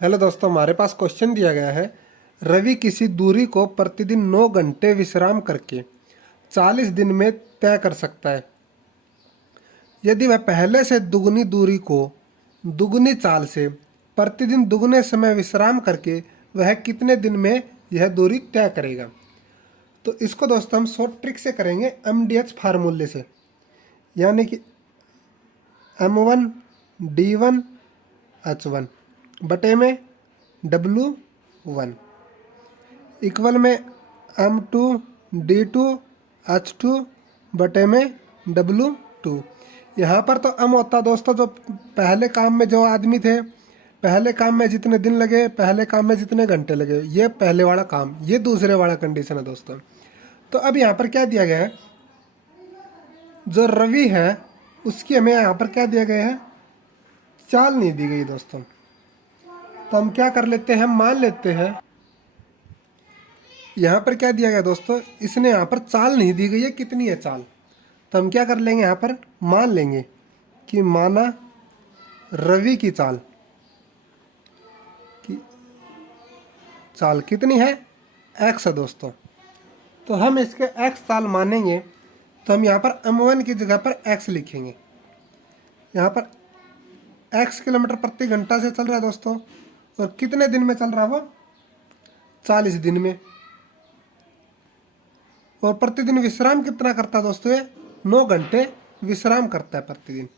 Hello दोस्तों, हमारे पास question दिया गया है। रवि किसी दूरी को प्रतिदिन 9 घंटे विश्राम करके 40 दिन में तय कर सकता है। यदि वह पहले से दुगनी दूरी को दुगनी चाल से प्रतिदिन दुगने समय विश्राम करके वह कितने दिन में यह दूरी तय करेगा। तो इसको दोस्तों हम शॉर्ट ट्रिक से करेंगे, MDH फार्मूले से, यानी कि M1 D1 H1 बटे में W1 इक्वल में M2 D2 H2 बटे में W2। यहाँ पर तो M होता दोस्तों जो पहले काम में जो आदमी थे, पहले काम में जितने दिन लगे, पहले काम में जितने घंटे लगे, ये पहले वाला काम, ये दूसरे वाला कंडीशन है दोस्तों। तो अब यहाँ पर क्या दिया गया है, जो रवि है उसकी हमें यहाँ पर क्या दिया गया है, चाल नहीं दी गई दोस्तों। तो हम क्या कर लेते हैं, मान लेते हैं यहाँ पर क्या दिया गया दोस्तों, इसने यहाँ पर चाल नहीं दी गई है, कितनी है चाल। तो हम क्या कर लेंगे, यहाँ पर मान लेंगे कि माना रवि की चाल कितनी है, x है दोस्तों। तो हम इसके x चाल मानेंगे, तो हम यहाँ पर M1 की जगह पर x लिखेंगे। यहाँ पर x किलोमीटर प्रति घंटा से चल रहा है दोस्तों, और कितने दिन में चल रहा है वो, 40 दिन में। और प्रतिदिन विश्राम कितना करता है दोस्तों, ये 9 घंटे विश्राम करता है प्रतिदिन,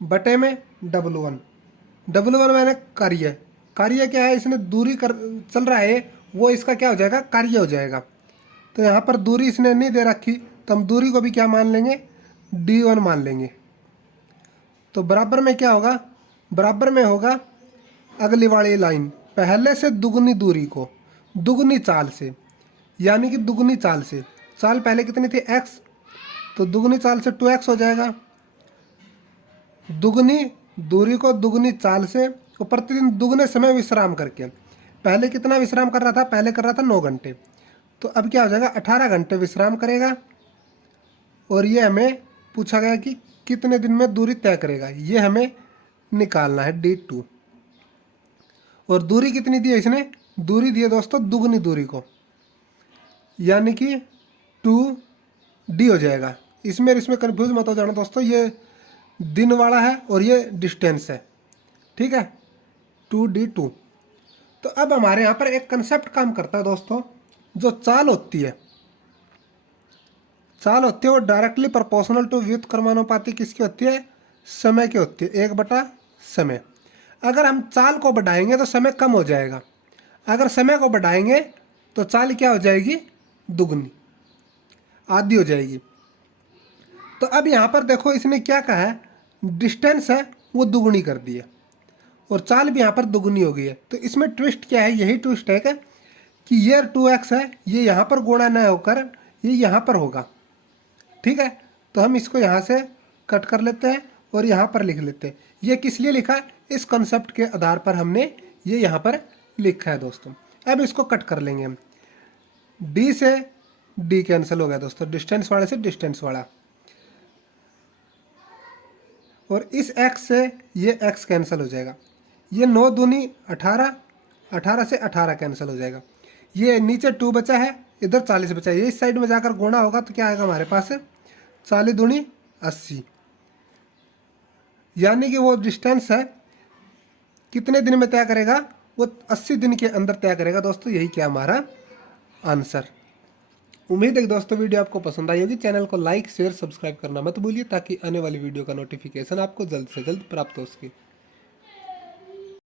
बटे में W1 मैंने कार्य क्या है, इसने दूरी कर चल रहा है, वो इसका क्या हो जाएगा, कार्य हो जाएगा। तो यहाँ पर दूरी इसने नहीं दे रखी, तो हम दूरी को भी क्या मान लेंगे, D1 मान लेंगे। तो बराबर में क्या होगा, बराबर में होगा अगली वाली लाइन, पहले से दुगनी दूरी को दुगनी चाल से, यानी कि दुगनी चाल से, चाल पहले कितनी थी x, तो दुगनी चाल से 2x हो जाएगा। दुगनी दूरी को दुगनी चाल से और प्रतिदिन दुगने समय विश्राम करके, पहले कितना विश्राम कर रहा था, पहले कर रहा था 9 घंटे, तो अब क्या हो जाएगा, 18 घंटे विश्राम करेगा। और ये हमें पूछा गया कि कितने दिन में दूरी तय करेगा, ये हमें निकालना है D2। और दूरी कितनी दी है इसने, दूरी दी है दोस्तों दुगनी दूरी को, यानी कि 2D हो जाएगा। इसमें कंफ्यूज मत हो जाना दोस्तों, ये दिन वाला है और ये डिस्टेंस है, ठीक है, 2D2। तो अब हमारे यहाँ पर एक कंसेप्ट काम करता है दोस्तों, जो चाल होती है वो डायरेक्टली प्रोपोर्शनल टू व्युत्क्रमानुपाती किसकी होती है, समय की होती है, 1/समय। अगर हम चाल को बढ़ाएंगे तो समय कम हो जाएगा, अगर समय को बढ़ाएंगे तो चाल क्या हो जाएगी, दुगनी, आधी हो जाएगी। तो अब यहाँ पर देखो इसने क्या कहा है, डिस्टेंस है वो दुगनी कर दी है और चाल भी यहाँ पर दुगनी हो गई है। तो इसमें ट्विस्ट क्या है, यही ट्विस्ट है कि ये 2x है, ये यहाँ पर गुणा न होकर ये यहाँ पर होगा, ठीक है। तो हम इसको यहाँ से कट कर लेते हैं और यहाँ पर लिख लेते हैं। ये किस लिए लिखा है, इस कॉन्सेप्ट के आधार पर हमने ये यहाँ पर लिखा है दोस्तों। अब इसको कट कर लेंगे हम, D से D कैंसिल हो गया दोस्तों, डिस्टेंस वाले से डिस्टेंस वाला, और इस x से ये x कैंसिल हो जाएगा, ये 9 दूनी 18, 18 से 18 कैंसिल हो जाएगा, ये नीचे 2 बचा है, इधर 40 बचा है, ये इस साइड में जाकर गुणा होगा तो क्या आएगा हमारे पास, 40 दूनी 80, यानी कि वो डिस्टेंस है कितने दिन में तय करेगा, वो 80 दिन के अंदर तय करेगा दोस्तों। यही क्या हमारा आंसर। उम्मीद है कि दोस्तों वीडियो आपको पसंद आई होगी। चैनल को लाइक शेयर सब्सक्राइब करना मत भूलिए, ताकि आने वाली वीडियो का नोटिफिकेशन आपको जल्द से जल्द प्राप्त हो सके।